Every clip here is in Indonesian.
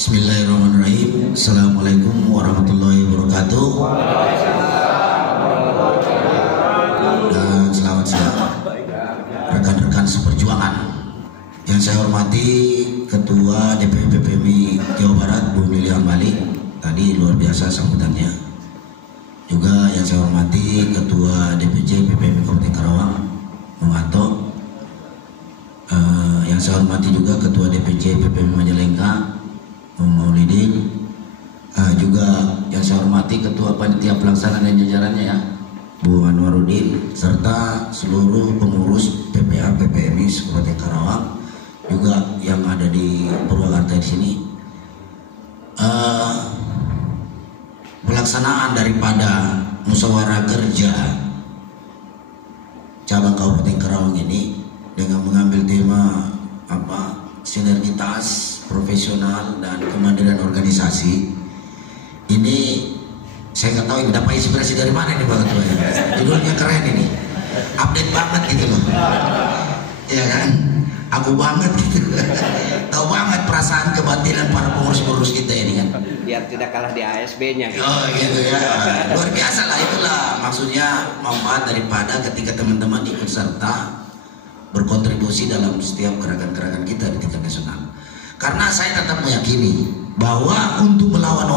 Bismillahirrahmanirrahim. Assalamualaikum warahmatullahi wabarakatuh. Dan selamat siang rekan-rekan seperjuangan. Yang saya hormati Ketua DPP PPMI Jawa Barat Bu Milian Balik, tadi luar biasa sambutannya. Juga yang saya hormati Ketua DPC PPMI Kabupaten Karawang Bung Anto. Yang saya hormati juga Ketua DPC PPMI Majalengka Maulidin, juga yang saya hormati Ketua Panitia Pelaksana dan jajarannya ya Bu Anwarudin, serta seluruh pengurus PPA PPMI Kabupaten Karawang, juga yang ada di Purwakarta di sini. Pelaksanaan daripada musyawarah kerja cabang Kabupaten Karawang ini dengan mengambil tema sinergitas profesional dan kemandirian organisasi. Ini saya nggak tahu ini dapat inspirasi dari mana nih Pak Ketua ya. Judulnya keren ini, update banget gitu loh ya kan, aku banget gitu. Tahu banget perasaan kebatinan para pengurus-pengurus kita ini kan, biar tidak kalah di ASB-nya gitu. Oh gitu ya, luar biasa lah. Itulah maksudnya manfaat daripada ketika teman-teman ikut serta berkontribusi dalam setiap gerakan-gerakan kita di tingkat nasional. Karena saya tetap meyakini bahwa untuk melawan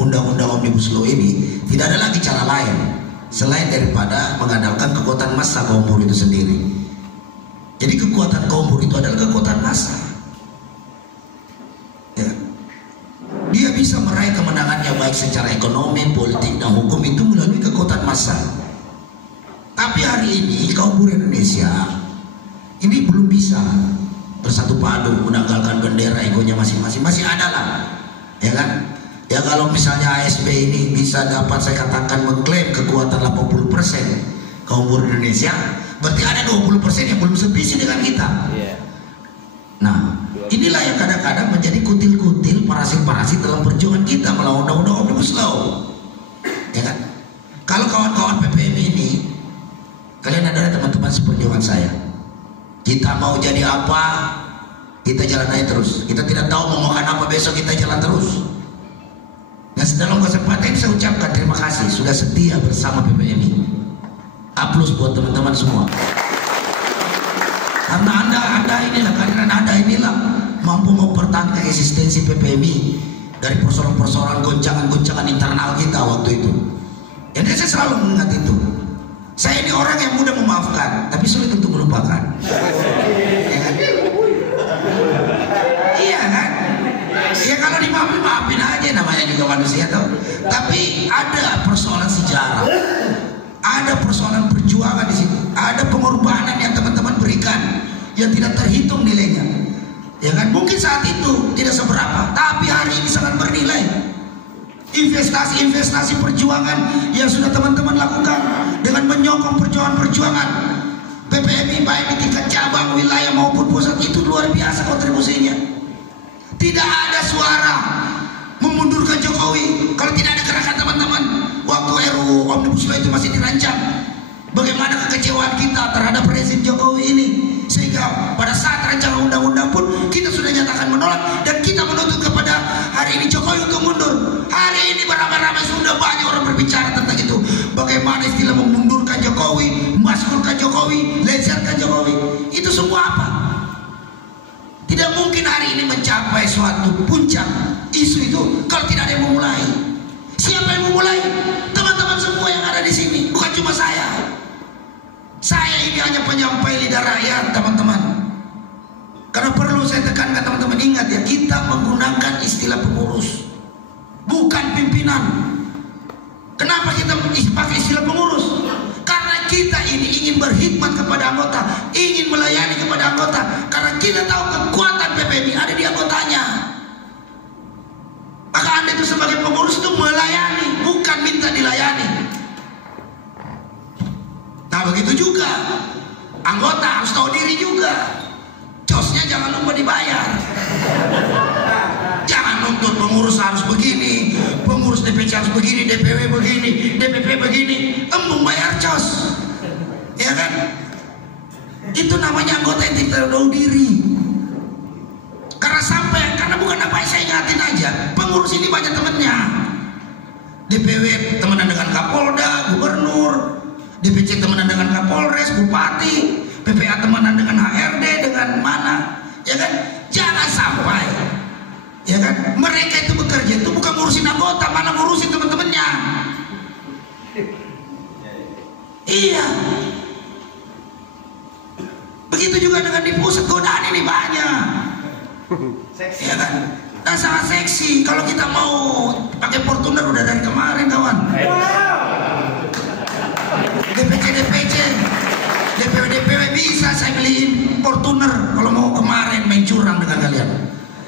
undang-undang Omnibus Law ini tidak ada lagi cara lain selain daripada mengandalkan kekuatan massa kaum buruh itu sendiri. Jadi kekuatan kaum buruh itu adalah kekuatan massa. Ya. Dia bisa meraih kemenangannya baik secara ekonomi, politik, dan hukum itu melalui kekuatan massa. Tapi hari ini kaum buruh Indonesia ini belum bisa bersatu padu menanggalkan bendera egonya masing-masing. Masih ada lah ya kan ya. Kalau misalnya ASB ini bisa dapat, saya katakan, mengklaim kekuatan 80% kaum buruh Indonesia, berarti ada 20% yang belum sevisi dengan kita. Nah inilah yang kadang-kadang menjadi kutil-kutil, parasit-parasit dalam perjuangan kita melawan undang-undang Omnibus Law ya kan. Kalau kawan-kawan PPMI ini, kalian adalah teman-teman seperjuangan saya. Kita mau jadi apa, kita jalan aja terus. Kita tidak tahu mau makan apa besok, kita jalan terus. Dan dalam kesempatan ini saya ucapkan terima kasih sudah setia bersama PPMI. Aplaus buat teman-teman semua. Karena anda inilah mampu mempertahankan eksistensi PPMI dari persoalan-persoalan goncangan-goncangan internal kita waktu itu. Dan saya selalu mengingat itu. Saya ini orang yang mudah memaafkan, tapi sulit untuk melupakan. Ya kan? Iya kan? Ya kalau dimaafin, maafin aja, namanya juga manusia tuh. Tapi ada persoalan sejarah, ada persoalan perjuangan di situ, ada pengorbanan yang teman-teman berikan yang tidak terhitung nilainya. Ya kan? Mungkin saat itu tidak seberapa, tapi hari ini sangat bernilai. Investasi perjuangan yang sudah teman-teman lakukan dengan menyokong perjuangan-perjuangan PPMI baik di tingkat cabang, wilayah maupun pusat, itu luar biasa kontribusinya. Tidak ada suara memundurkan Jokowi kalau tidak ada gerakan teman-teman. Waktu RUU Omnibus Law itu masih dirancang, bagaimana kekecewaan kita terhadap rezim Jokowi ini, sehingga pada saat rancangan undang-undang pun kita sudah nyatakan menolak dan kita menuntut kepada hari ini Jokowi untuk mundur. Hari ini beramai-ramai sudah banyak orang berbicara tentang itu. Bagaimana istilah memundurkan Jokowi, maskulkan Jokowi, lezatkan Jokowi, itu semua apa? Tidak mungkin hari ini mencapai suatu puncak isu itu kalau tidak ada yang memulai. Siapa yang memulai? Teman-teman semua yang ada di sini, bukan cuma saya. Saya ini hanya penyampai lidah rakyat, teman-teman. Karena perlu saya tekankan teman-teman, ingat ya, kita menggunakan istilah pengurus, bukan pimpinan. Kenapa kita pakai istilah pengurus? Karena kita ini ingin berkhidmat kepada anggota, ingin melayani kepada anggota. Karena kita tahu kekuatan PPMI ada di anggotanya. Maka Anda itu sebagai pengurus itu melayani, bukan minta dilayani. Nah begitu juga anggota harus tahu diri juga. Cosnya jangan lupa dibayar. Jangan nuntut pengurus harus begini, pengurus DPC harus begini, DPW begini, DPP begini. Embung bayar cos, ya kan? Itu namanya anggota yang tidak tahu diri. Karena bukan apa yang saya ingatin aja. pengurus ini banyak temannya. DPW temenan dengan Kapolda, Gubernur, DPC temenan dengan Kapolres, Bupati, PPA temenan dengan HRD, dengan mana, ya kan? Jangan sampai, ya kan? Mereka itu bekerja itu bukan ngurusin anggota, malah ngurusin teman-temannya. Iya. Begitu juga dengan di pusat, godaan ini banyak. Seksi. Ya kan? Dan sangat seksi. Kalau kita mau pakai Fortuner udah dari kemarin, kawan. DPC, DPW bisa saya beliin Fortuner kalau mau kemarin main curang dengan kalian.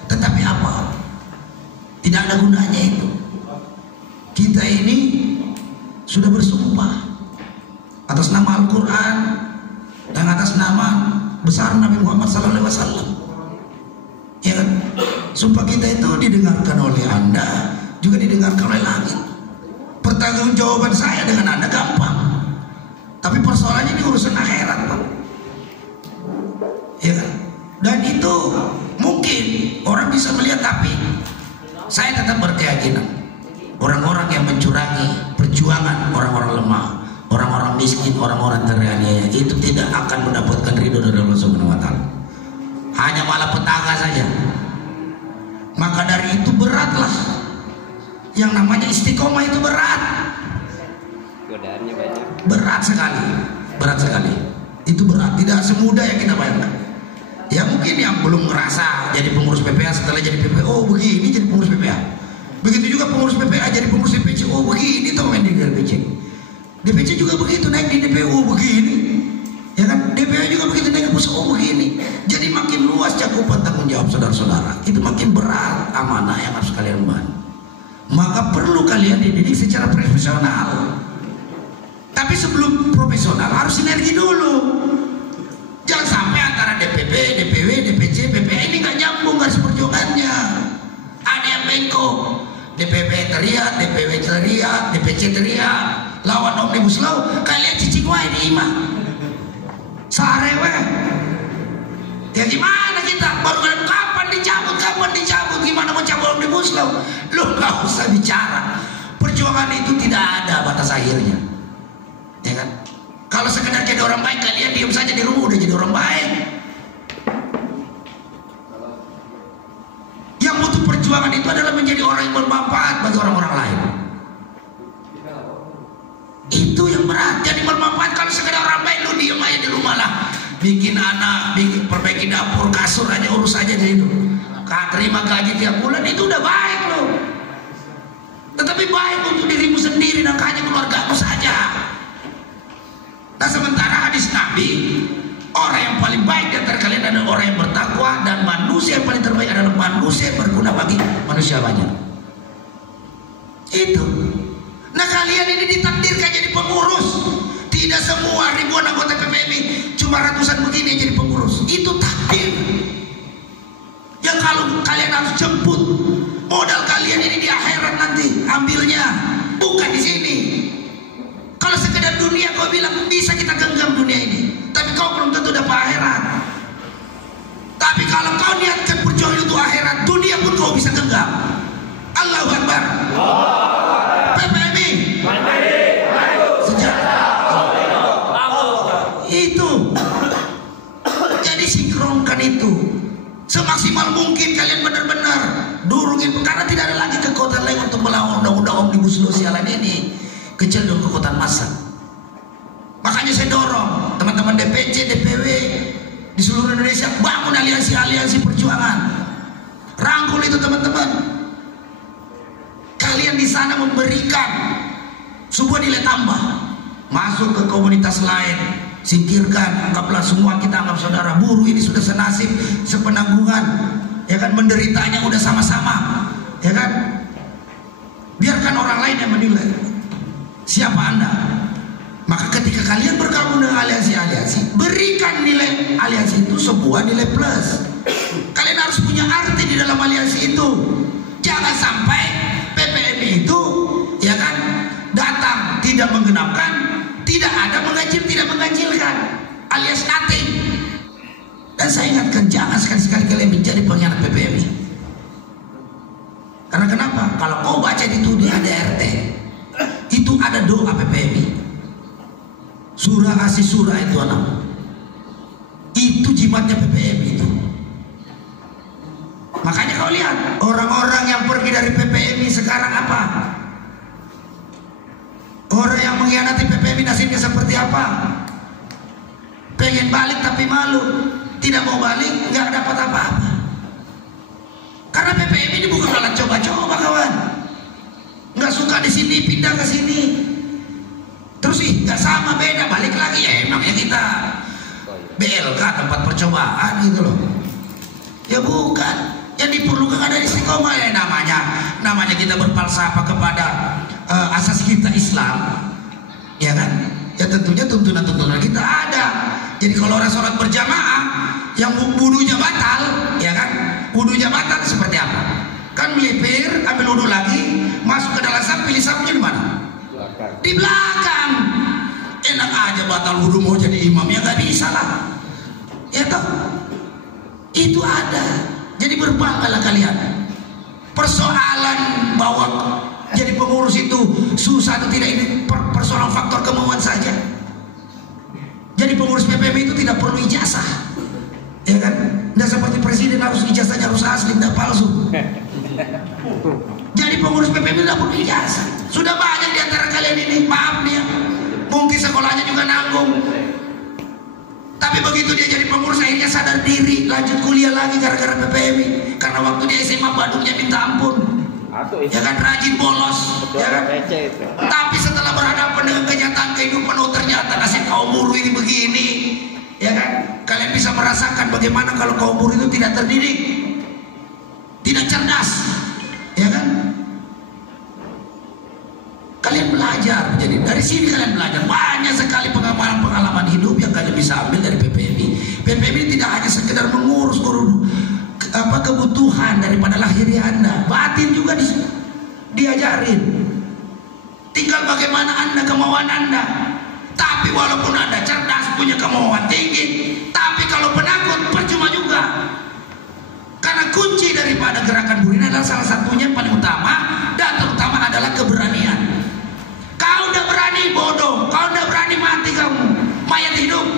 Tetapi apa? Tidak ada gunanya itu. Kita ini sudah bersumpah atas nama Al-Quran dan atas nama besar Nabi Muhammad SAW. Ya kan? Sumpah kita itu didengarkan oleh Anda, juga didengarkan oleh langit. Pertanggungjawaban saya dengan Anda gampang. Tapi persoalannya ini urusan akhirat, Pak. Ya kan? Dan itu mungkin orang bisa melihat, tapi saya tetap berkeyakinan orang-orang yang mencurangi perjuangan orang-orang lemah, orang-orang miskin, orang-orang teraniaya itu tidak akan mendapatkan ridho dari Allah Subhanahu wa taala. Hanya malah petaka saja. Maka dari itu beratlah yang namanya istiqomah, itu berat. Godaannya banyak. Berat sekali. Itu berat, tidak semudah yang kita bayangkan. Ya mungkin yang belum ngerasa jadi pengurus PPA setelah jadi PPA, oh begini jadi pengurus PPA. Begitu juga pengurus PPA jadi pengurus DPC, oh begini tuh main di DPC. DPC juga begitu naik di DPU, oh begini. Ya kan? DPW juga begitu naik ke pusat, oh begini. Jadi makin luas cakupan tanggung jawab saudara-saudara. Itu makin berat amanah yang harus kalian emban. Maka perlu kalian dididik secara profesional. Tapi sebelum profesional harus sinergi dulu. Jangan sampai antara DPP, DPW, DPC, PPA ini nggak nyambung garis perjuangannya. Ada yang bengkok. DPP teriak, DPW teriak, DPC teriak, lawan Omnibus Law. Kalian cicing wae di imah. Sarewe. Ya gimana kita? Baru kapan dicabut? Gimana mau cabut Omnibus Law? Lu nggak usah bicara. Perjuangan itu tidak ada batas akhirnya. Ya kan? Kalau sekedar jadi orang baik, kalian diam saja di rumah udah jadi orang baik. Yang butuh perjuangan itu adalah menjadi orang yang bermanfaat bagi orang-orang lain. Itu yang berat. Jadi bermanfaat. Kalau sekedar orang baik, lu diam aja di rumah lah. Bikin anak, perbaiki dapur, kasur aja, urus aja dari itu. Terima gaji tiap bulan, itu udah baik lo. Tetapi baik untuk dirimu sendiri dan hanya keluargamu saja. Nah sementara hadis Nabi, orang yang paling baik di antara kalian adalah orang yang bertakwa, dan manusia yang paling terbaik adalah manusia yang berguna bagi manusia banyak. Itu. Nah kalian ini ditakdirkan jadi pengurus. Tidak semua ribuan anggota PPMI, cuma ratusan begini yang jadi pengurus. Itu takdir. Yang kalau kalian harus jemput, modal kalian ini di akhirat nanti ambilnya, bukan di sini. Kalau sekedar dunia kau bilang bisa kita genggam dunia ini, tapi kau belum tentu dapat akhirat. Tapi kalau kau niatkan perjuangan untuk akhirat, dunia pun kau bisa genggam. Allahu Akbar. PPMI sejarah itu. Jadi sinkronkan itu semaksimal mungkin. Kalian benar-benar durungin, karena tidak ada lagi kekuatan lain untuk melawan undang-undang Omnibus Law sialan ini, kecuali kekuatan massa. Makanya saya dorong teman-teman DPC, DPW di seluruh Indonesia bangun aliansi-aliansi perjuangan. Rangkul itu teman-teman. Kalian di sana memberikan sebuah nilai tambah, masuk ke komunitas lain, singkirkan, anggaplah semua kita anggap saudara. Buruh ini sudah senasib, sepenanggungan, ya kan, menderitanya udah sama-sama, ya kan. Biarkan orang lain yang menilai siapa Anda. Maka ketika kalian bergabung dengan aliansi-aliansi, berikan nilai aliansi itu sebuah nilai plus. Kalian harus punya arti di dalam aliansi itu. Jangan sampai PPMI itu, ya kan, datang tidak menggenapkan, tidak ada mengganjil, tidak mengganjilkan, alias nothing. Dan saya ingatkan, jangan sekali-sekali kalian menjadi pengkhianat PPMI. Karena kenapa? kalau kau baca itu di ADRT, itu ada doa PPMI. Surah Asy-Syura itu anak. Itu jimatnya PPMI itu. Makanya kau lihat orang-orang yang pergi dari PPMI sekarang apa? Orang yang mengkhianati PPMI nasibnya seperti apa? Pengen balik tapi malu, tidak mau balik, nggak dapat apa-apa. Karena PPMI ini bukan alat coba-coba kawan. Nggak suka di sini pindah ke sini. Terus nggak sama, beda, balik lagi ya emangnya kita BLK tempat percobaan gitu loh. Ya bukan. Yang diperlukan ada istiqomah ya namanya kita berfalsafah kepada asas kita Islam, ya kan? Ya tentunya tuntunan kita ada. Jadi kalau orang sholat berjamaah yang wudunya batal, ya kan? Wudunya batal seperti apa? Kan melipir, ambil wudu lagi, masuk ke dalam saf, pilih safnya di mana? Di belakang. Enak aja batal wudu mau jadi imam, ya nggak bisa lah. Ya toh? Itu ada. Jadi berbanggalah kalian. Persoalan bahwa jadi pengurus itu susah atau tidak, ini persoalan faktor kemauan saja. Jadi pengurus PPMI itu tidak perlu ijazah, ya kan? Tidak seperti presiden harus ijazahnya harus asli, tidak palsu. Jadi pengurus PPMI tidak perlu ijazah. Sudah banyak di antara kalian ini, maaf nih ya, mungkin sekolahnya juga nanggung. Tapi begitu dia jadi pengurus akhirnya sadar diri, lanjut kuliah lagi gara-gara PPMI. Karena waktu dia SMA badungnya minta ampun, ya kan, rajin bolos, ya kan? Tapi setelah berhadapan dengan kenyataan kehidupan, oh ternyata nasib kaum buruh ini begini, ya kan? Kalian bisa merasakan bagaimana kalau kaum buruh itu tidak terdidik, tidak cerdas, ya kan? Kalian belajar, jadi dari sini kalian belajar banyak sekali pengalaman hidup yang kalian bisa ambil dari PPMI. PPMI tidak hanya sekedar mengurus kebutuhan daripada lahiriah Anda, batin juga diajarin. Tinggal bagaimana Anda, kemauan Anda. Tapi walaupun Anda cerdas, punya kemauan tinggi, tapi kalau penakut percuma juga. Karena kunci daripada gerakan buruh ini adalah salah satunya paling utama dan terutama adalah keberanian. Kau udah berani bodoh, kau udah berani mati kamu, mayat hidup.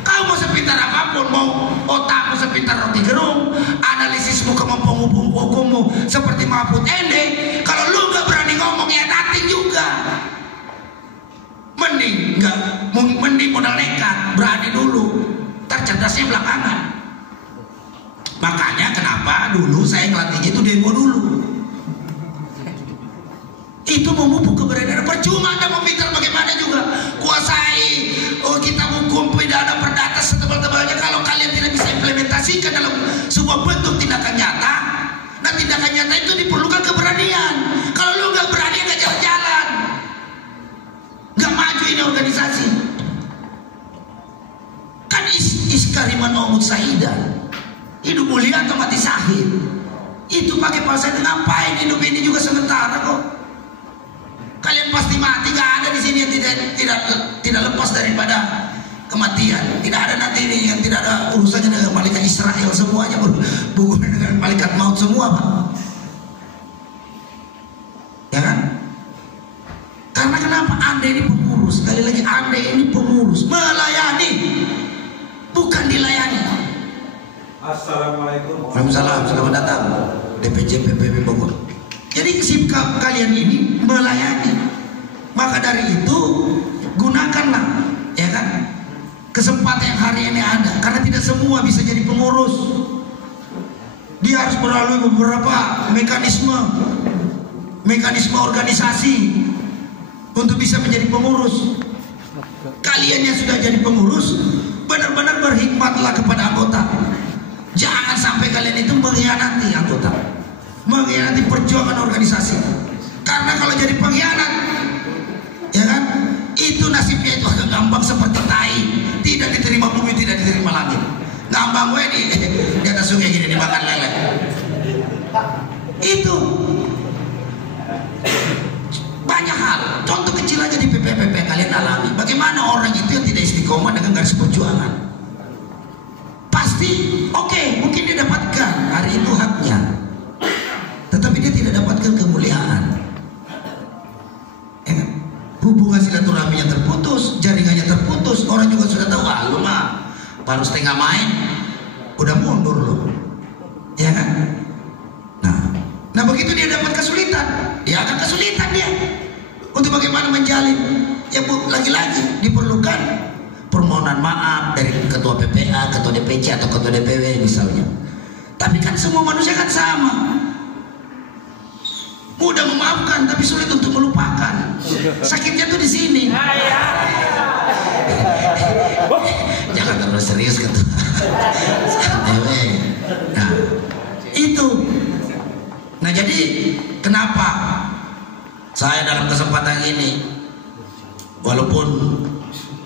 Kau mau sepintar apapun, mau otakmu sepintar roti gerung, analisismu, kemampuan hukummu seperti Mahfud MD, kalau lu gak berani ngomong ya nothing juga. Mending modal nekat, berani dulu, tercerdasnya belakangan. Makanya kenapa dulu saya ngelatih itu demo dulu. Itu memupuk keberanian. Percuma Anda mau pintar bagaimana juga kuasai kita hukum pidana perdata setebal-tebalnya kalau kalian tidak bisa implementasikan dalam sebuah bentuk tindakan nyata. Nah tindakan nyata itu diperlukan keberanian. Kalau lu nggak berani nggak jalan-jalan, nggak maju ini organisasi. Kan iskariman omut saidan, hidup mulia atau mati syahid. Itu pakai pasal ngapain? Hidup ini juga sementara kok. Kalian pasti mati, gak ada di sini yang tidak lepas daripada kematian. Tidak ada nanti ini yang tidak ada urusannya dengan malaikat Israel, semuanya berhubungan dengan malaikat maut semua, Pak. Ya kan? Karena kenapa? Anda ini pengurus. Sekali lagi, Anda ini pengurus, melayani, bukan dilayani. Assalamualaikum. Waalaikumsalam, selamat datang DPJ PPMI Bogor. Jadi sikap kalian ini melayani. Maka dari itu gunakanlah, ya kan, kesempatan yang hari ini ada. Karena tidak semua bisa jadi pengurus. Dia harus melalui beberapa mekanisme organisasi untuk bisa menjadi pengurus. Kalian yang sudah jadi pengurus, benar-benar berhikmatlah kepada anggota. Jangan sampai kalian itu mengkhianati anggota, mengkhianati perjuangan organisasi. Karena kalau jadi pengkhianat, ya kan, itu nasibnya itu agak ngambang seperti tai, tidak diterima bumi, tidak diterima langit. Ngambang gue di atas sungai gini dimakan lele. Itu banyak hal. Contoh kecil aja di PPPP kalian alami. Bagaimana orang itu yang tidak istiqomah dengan garis perjuangan? Pasti oke, mungkin dia dapatkan hari itu haknya, tetapi dia tidak dapatkan kemuliaan. silaturahminya terputus, jaringannya terputus, orang juga sudah tahu, ah lu mah baru setengah main udah mundur lu, ya kan? Nah begitu dia dapat kesulitan, dia akan kesulitan dia untuk bagaimana menjalin. Ya bu, lagi-lagi diperlukan permohonan maaf dari ketua PPA, ketua DPC atau ketua DPW misalnya. Tapi kan semua manusia kan sama, mudah memaafkan tapi sulit untuk melupakan. Sakitnya tuh di sini. Jangan terlalu serius ketua. Nah itu. Nah jadi kenapa saya dalam kesempatan ini, walaupun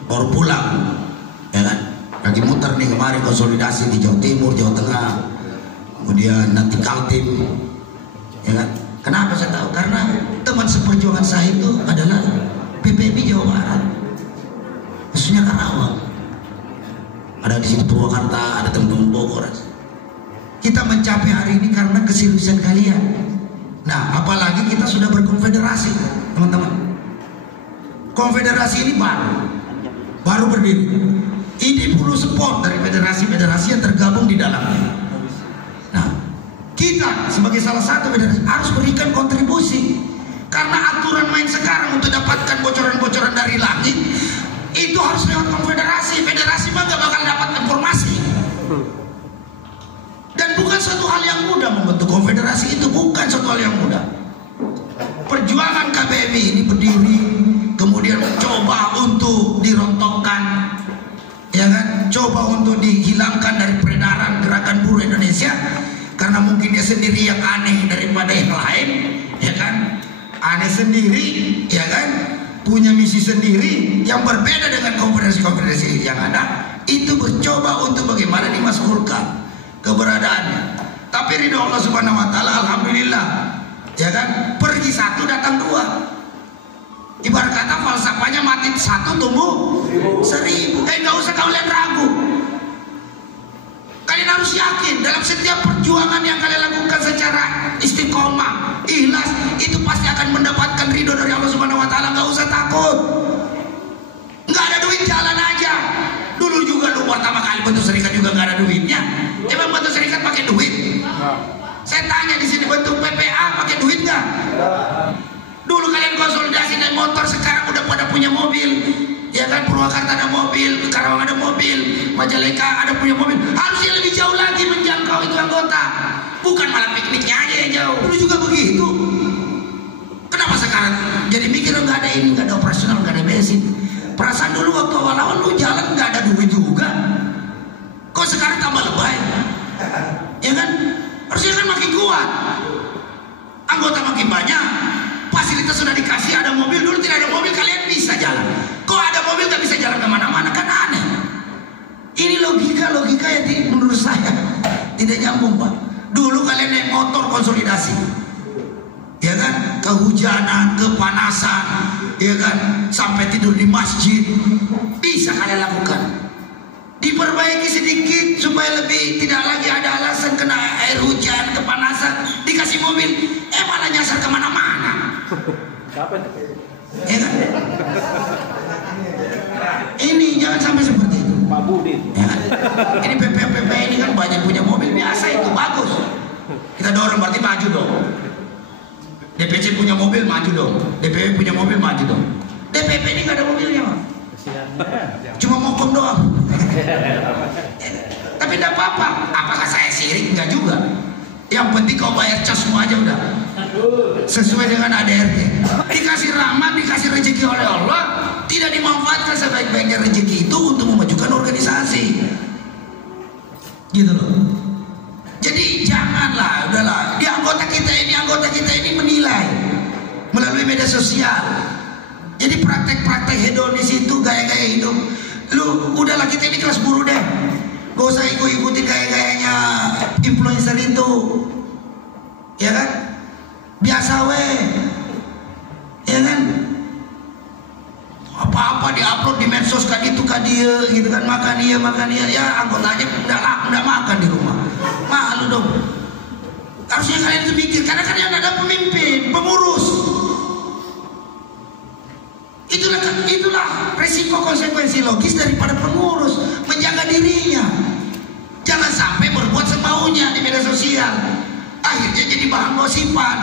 baru pulang, ya kan, lagi muter nih kemarin konsolidasi di Jawa Timur, Jawa Tengah, kemudian nanti Kaltim, ya kan. Kenapa saya tahu? Karena teman seperjuangan saya itu adalah PPB Jawa Barat, khususnya Karawang. Ada di sini Purwakarta, ada teman-teman Bogor. Kita mencapai hari ini karena keseriusan kalian. Nah, apalagi kita sudah berkonfederasi, teman-teman. Konfederasi ini baru berdiri. Ini perlu support dari federasi-federasi yang tergabung di dalamnya. Nah, kita sebagai salah satu federasi harus berikan kontribusi. Karena aturan main sekarang untuk dapatkan bocoran-bocoran dari langit itu harus lewat konfederasi. Federasi mah gak bakal dapat informasi. Dan bukan suatu hal yang mudah membentuk konfederasi, itu bukan suatu hal yang mudah. Perjuangan KBMI ini berdiri, kemudian mencoba untuk dirontokkan, ya kan, coba untuk dihilangkan dari peredaran gerakan buruh Indonesia, karena mungkin dia sendiri yang aneh daripada yang lain, ya kan, aneh sendiri, ya kan, punya misi sendiri yang berbeda dengan konfederasi-konfederasi yang ada. Itu mencoba untuk bagaimana dimaskulkan keberadaannya. Tapi ridho Allah Subhanahu wa taala, alhamdulillah, ya kan, pergi satu datang dua. Ibarat kata falsafahnya mati satu tumbuh 1000. Nggak usah kalian ragu. Kalian harus yakin dalam setiap perjuangan yang kalian lakukan secara istiqomah, ikhlas, itu pasti akan mendapatkan ridho dari Allah Subhanahu wa taala. Nggak usah takut. Nggak ada duit, jalan aja. Dulu juga lu pertama kali bentuk serikat juga nggak ada duitnya. Emang bentuk serikat pakai duit? Saya tanya di sini, bentuk PPA pakai duit nggak? Dulu kalian konsolidasi naik motor, sekarang udah pada punya mobil, ya kan? Purwakarta ada mobil, Karawang ada mobil, Majalengka ada punya mobil. Harusnya lebih jauh lagi menjangkau itu anggota, bukan malah pikniknya aja yang jauh. Dulu juga begitu. Kenapa sekarang jadi mikir nggak ada ini, nggak ada operasional, nggak ada bensin? Perasaan dulu waktu awal-awal lu jalan nggak ada duit juga. Kok sekarang tambah lebay? Ya kan? Harusnya kan makin kuat. Anggota makin banyak. Fasilitas sudah dikasih, ada mobil. Dulu tidak ada mobil, kalian bisa jalan. Kok ada mobil nggak bisa jalan kemana-mana? Kan aneh. Ini logika yang menurut saya tidak nyambung, Pak. Dulu kalian naik motor konsolidasi, ya kan? Kehujanan, kepanasan, ya kan? Sampai tidur di masjid, bisa kalian lakukan. Diperbaiki sedikit supaya lebih tidak lagi ada alasan kena air hujan, kepanasan, dikasih mobil, malah nyasar kemana-mana. Ya kan? Ini jangan sampai seperti itu. Pak Budi. Ya kan? Ini PP ini kan banyak punya mobil, biasa itu bagus. Kita dorong, berarti maju dong. DPC punya mobil, maju dong. DPW punya mobil, maju dong. DPP ini nggak ada mobilnya, Pak. Cuma mokom doang. Tapi tidak apa-apa. Apakah saya sirik? Enggak juga. Yang penting kau bayar cas semua aja udah. Sesuai dengan ADRT. Dikasih rahmat, dikasih rezeki oleh Allah, tidak dimanfaatkan sebaik-baiknya rezeki itu untuk memajukan organisasi. Gitu loh. Jadi janganlah, udahlah. Anggota kita ini menilai melalui media sosial. Jadi praktek-praktek hedonis itu, gaya-gaya hidup. Lu udahlah, kita ini kelas buruh deh. Gak usah ikuti gaya-gayanya influencer itu. Ya kan? Biasa weh. Ya kan? Apa-apa diupload di medsos kan itu kan dia gitu kan, makan dia. Ya anggotanya udah makan di rumah. Malu dong. Harusnya kalian itu mikir, karena kalian ada pemimpin, pengurus. Itulah itulah resiko konsekuensi logis daripada pengurus menjaga dirinya. Jangan sampai berbuat semaunya di media sosial. Akhirnya jadi bahan gosipan,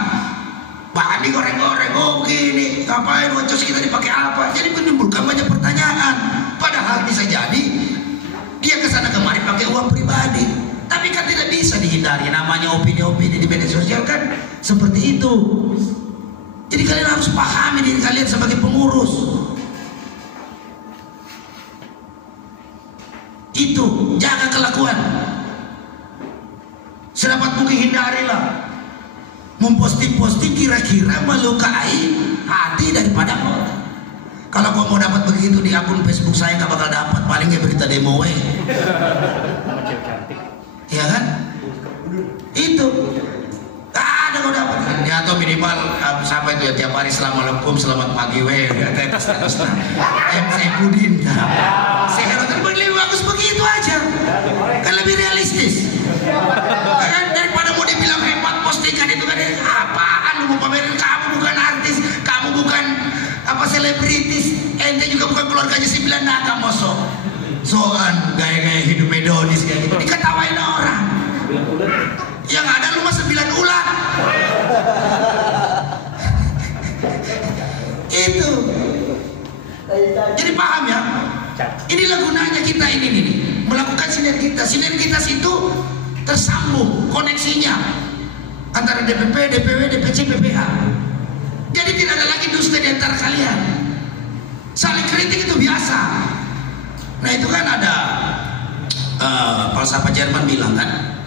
bahan digoreng-goreng. Oh gini, ngapain wancos kita dipakai apa? Jadi menimbulkan banyak pertanyaan. Padahal bisa jadi dia kesana kemari pakai uang pribadi. Tapi kan tidak bisa dihindari, namanya opini-opini di media sosial kan seperti itu. Jadi kalian harus pahami diri kalian sebagai pengurus. Itu, jaga kelakuan. Sedapat mungkin hindarilah memposting-posting kira-kira melukai hati daripada orang. Kalau kau mau dapat begitu di akun Facebook saya nggak bakal dapat, palingnya berita demo ya kan? Itu ada kau dapat kan? Ya atau minimal sampai itu ya tiap hari assalamualaikum, selamat pagi saya Budin saya kan lebih bagus begitu aja kan, lebih realistis kan, daripada mau dibilang hebat postingan itu kan. Apaan lu mau pamerin? Kamu bukan artis, kamu bukan apa selebritis, ente juga bukan keluarganya si Belanda, kamu soan gaya-gaya hidup hedonis kayak gitu diketawain orang. Yang ada lu mah 9 ulat. Itu. Jadi paham ya? Inilah gunanya kita ini melakukan sinergitas. Sinergitas itu tersambung koneksinya antara DPP, DPW, DPC, PPA. Jadi tidak ada lagi dusta di antara kalian. Saling kritik itu biasa. Nah itu kan ada falsafah Jerman bilang kan,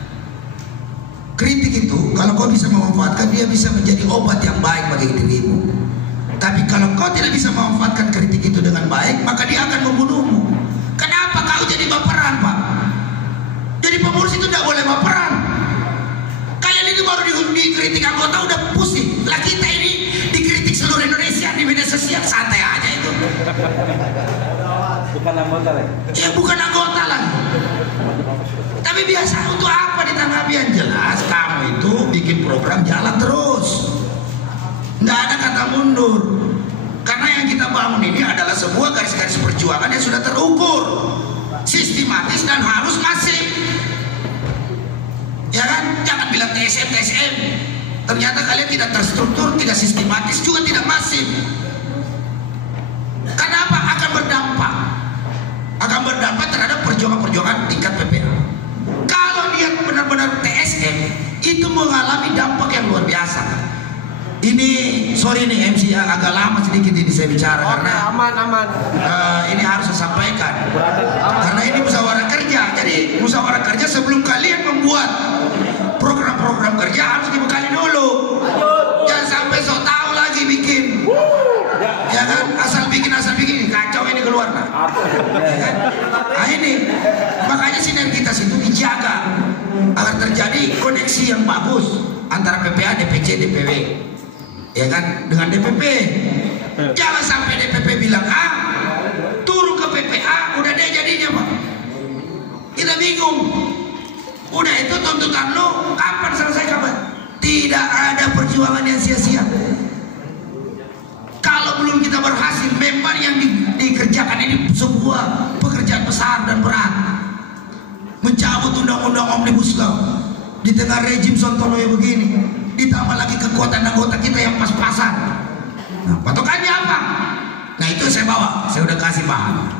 kritik itu kalau kau bisa memanfaatkan dia bisa menjadi obat yang baik bagi dirimu. Tapi kalau kau tidak bisa memanfaatkan kritik itu dengan baik, maka dia akan membunuhmu. Kenapa kau jadi baperan, Pak? Jadi pengurus itu tidak boleh baperan. Kalian itu baru dikritik anggota udah pusing. Lah kita ini dikritik seluruh Indonesia di media sosial, santai aja itu. Bukan anggota lagi. Ya bukan anggota lagi. Tapi biasa untuk apa ditanggapi? Yang jelas kamu itu bikin program jalan terus. Nggak ada kata mundur. Karena yang kita bangun ini adalah sebuah garis-garis perjuangan yang sudah terukur, sistematis dan harus masif. Ya kan? Jangan bilang TSM. Ternyata kalian tidak terstruktur, tidak sistematis, juga tidak masif. Kenapa? Akan berdampak terhadap perjuangan-perjuangan tingkat PPA. Kalau dia benar-benar TSM, itu mengalami dampak yang luar biasa. Ini sorry nih MC agak lama sedikit ini saya bicara karena aman. Ini harus saya sampaikan karena ini musyawarah kerja. Jadi musyawarah kerja sebelum kalian membuat program-program kerja harus dibekali dulu. Jangan sampai sok tahu lagi bikin. Ya kan, asal bikin kacau ini keluar nah. Nah ini makanya sinergitas itu dijaga agar terjadi koneksi yang bagus antara PPA, DPC, DPW. Ya kan, dengan DPP. Jangan sampai DPP bilang A, turun ke PPA, udah deh jadinya Pak. Kita bingung. Udah itu tuntutan lo, kapan selesai kapan? Tidak ada perjuangan yang sia-sia. Kalau belum kita berhasil, memang yang dikerjakan ini sebuah pekerjaan besar dan berat. Mencabut undang-undang Omnibus Law di tengah rejim Sontoloyo begini, ditambah lagi kekuatan anggota kita yang pas-pasan. Nah, patokannya apa? Nah itu saya bawa, saya udah kasih paham.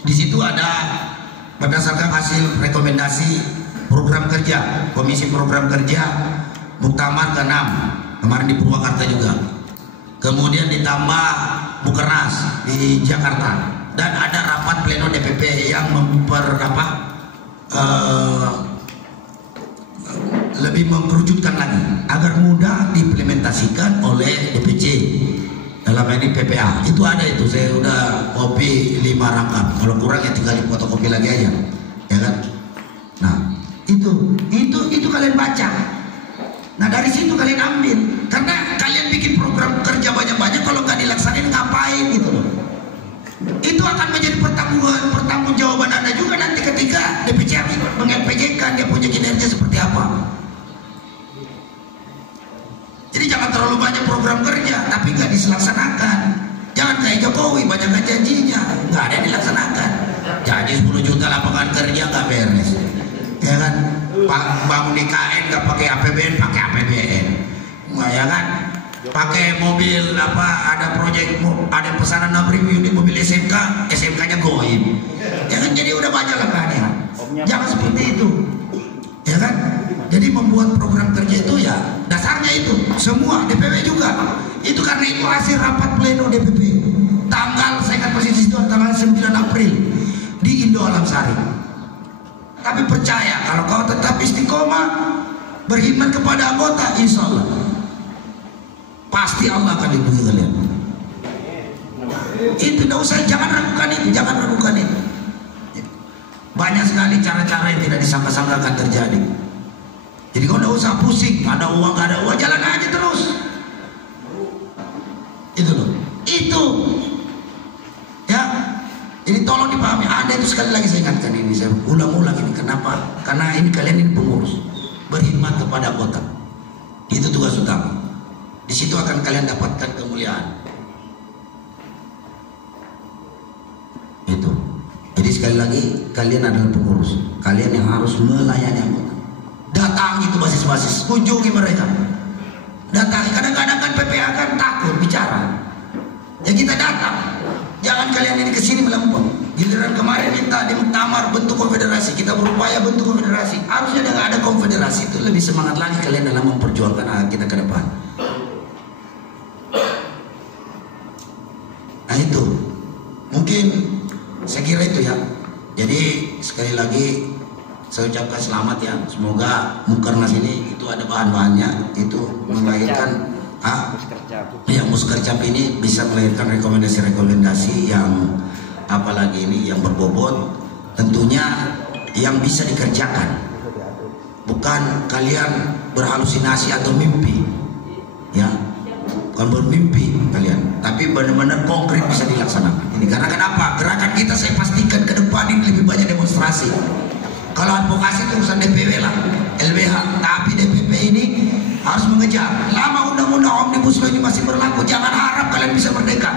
Di situ ada berdasarkan hasil rekomendasi program kerja, komisi program kerja Muktamar ke-6 kemarin di Purwakarta juga. Kemudian ditambah Bukernas di Jakarta dan ada rapat pleno DPP yang lebih mengkerucutkan lagi agar mudah diimplementasikan oleh DPC dalam ini PPA. Itu ada itu, saya udah kopi 5 rangkap. Kalau kurang ya tinggal fotokopi lagi aja, ya kan? Nah itu kalian baca. Nah dari situ kalian ambil, karena kalian bikin program kerja banyak-banyak, kalau nggak dilaksanain ngapain gitu loh. Itu akan menjadi pertanggungjawaban Anda juga nanti ketika DPC meng-LPG-kan dia punya kinerja seperti apa. Jadi jangan terlalu banyak program kerja tapi nggak dilaksanakan. Jangan kayak Jokowi, banyak kan janjinya, nggak ada yang dilaksanakan. Janji 10 juta lapangan kerja nggak beres, ya kan? Bangun IKN nggak pakai APBN, pakai APBN, ya kan? Pakai mobil apa? Ada proyek, ada pesanan 6.000 unit mobil SMK, SMK-nya goib, ya kan? Jadi udah banyak lah kan ya. Jangan seperti itu, ya kan? Jadi membuat program kerja itu ya dasarnya itu semua DPW juga. Itu karena itu hasil rapat pleno DPP tanggal, saya ingat persis itu tanggal 9 April di Indo Alam Sari. Tapi percaya kalau kau tetap istiqomah berkhidmat kepada anggota, insya Allah pasti Allah akan lindungi kalian. Itu tidak usah, jangan ragukan itu, jangan ragukan itu. Banyak sekali cara-cara yang tidak disangka-sangka akan terjadi. Jadi kau tidak usah pusing, ada uang nggak ada uang, jalan aja terus. Itu loh, itu ya. Ini tolong dipahami. Anda itu sekali lagi saya ingatkan ini, saya ulang-ulang ini. Kenapa? Karena ini kalian ini pengurus, berkhidmat kepada anggota. Itu tugas utama. Di situ akan kalian dapatkan kemuliaan. Itu. Jadi sekali lagi kalian adalah pengurus. Kalian yang harus melayani anggota. Datangi itu basis-basis, kunjungi mereka. Datangi. Kadang-kadang kan PPA kan takut bicara. Ya kita datang. Jangan kalian ini kesini melempem. Giliran kemarin minta di muktamar bentuk konfederasi, kita berupaya bentuk konfederasi. Harusnya dengan ada konfederasi itu lebih semangat lagi kalian dalam memperjuangkan hak kita ke depan. Nah itu, mungkin saya kira itu ya. Jadi sekali lagi saya ucapkan selamat ya. Semoga Mukernas ini itu ada bahan-bahannya, itu melahirkan Muskercap ini bisa melahirkan rekomendasi-rekomendasi yang apalagi ini yang berbobot, tentunya yang bisa dikerjakan. Bukan kalian berhalusinasi atau mimpi, ya, bukan bermimpi kalian, tapi benar-benar konkret bisa dilaksanakan. Ini karena kenapa? Gerakan kita saya pastikan ke depan ini lebih banyak demonstrasi. Kalau advokasi itu urusan DPW lah, LBH, tapi DPP ini harus mengejar. Lama undang-undang Omnibus Law ini masih berlaku. Jangan harap kalian bisa merdeka.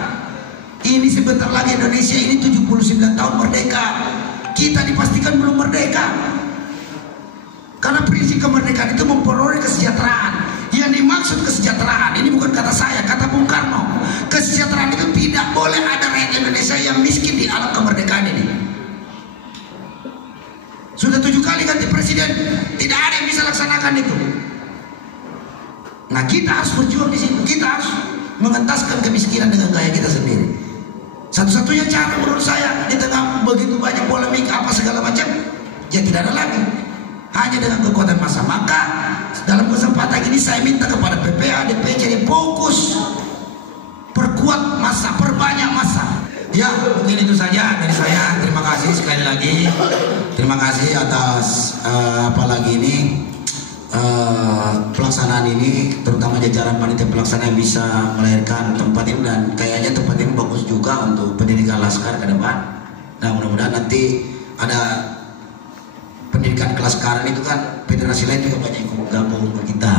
Ini sebentar lagi Indonesia ini 79 tahun merdeka. Kita dipastikan belum merdeka. Karena prinsip kemerdekaan itu memperoleh kesejahteraan. Yang dimaksud kesejahteraan ini bukan kata saya, kata Bung Karno. Kesejahteraan itu tidak boleh ada rakyat Indonesia yang miskin di alam kemerdekaan ini. Sudah 7 kali ganti presiden, tidak ada yang bisa laksanakan itu. Nah kita harus berjuang di situ. Kita harus mengentaskan kemiskinan dengan gaya kita sendiri. Satu-satunya cara menurut saya di tengah begitu banyak polemik apa segala macam, ya tidak ada lagi, hanya dengan kekuatan massa. Maka dalam kesempatan ini saya minta kepada PPA, DPC fokus, perkuat massa, perbanyak massa. Ya mungkin itu saja dari saya. Terima kasih sekali lagi. Terima kasih atas apalagi ini pelaksanaan ini, terutama jajaran panitia pelaksana yang bisa melahirkan tempat ini, dan kayaknya tempat ini bagus juga untuk pendidikan Laskar ke depan. Nah mudah-mudahan nanti ada pendidikan kelaskaran itu kan federasi lain juga banyak ikut gabung ke kita,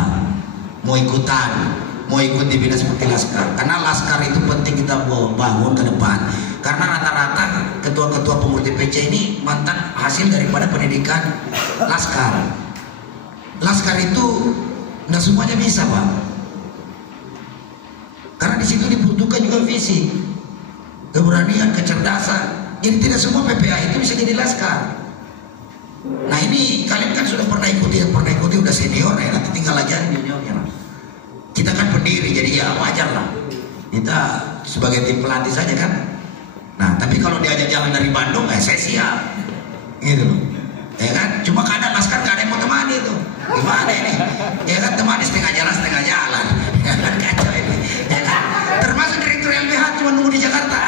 mau ikut dibina seperti Laskar, karena Laskar itu penting kita bangun ke depan. Karena rata-rata ketua-ketua pengurus DPC ini mantan hasil daripada pendidikan Laskar. Laskar itu nggak semuanya bisa Pak, karena di situ dibutuhkan juga visi, keberanian, kecerdasan. Jadi tidak semua PPA itu bisa jadi Laskar. Nah ini kalian kan sudah pernah ikuti udah senior ya, nanti tinggal aja juniornya. Kita kan pendiri, jadi ya wajar lah kita sebagai tim pelatih saja kan. Nah tapi kalau diajak jalan dari Bandung, saya siap, gitu loh. Ya kan, cuma kadang Laskar gak ada yang mau temani itu. Gimana ini? Ya kan, temani setengah jalan. Ya kan, kacau ini. Ya kan, termasuk direktur LBH cuma nunggu di Jakarta.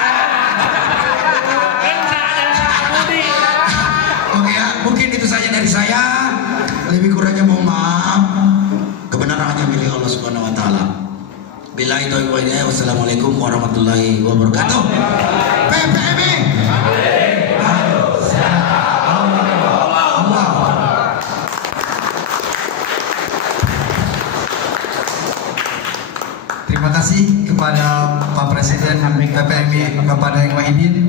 Oke ya, mungkin itu saja dari saya. Lebih kurangnya mohon maaf. Kebenaran hanya milik Allah Subhanahu Wa Taala. Billahi taufiq wal hidayah. Wassalamualaikum warahmatullahi wabarakatuh. PPMI. Terima kasih kepada Pak Presiden PPMI Bapak Daeng Wahidin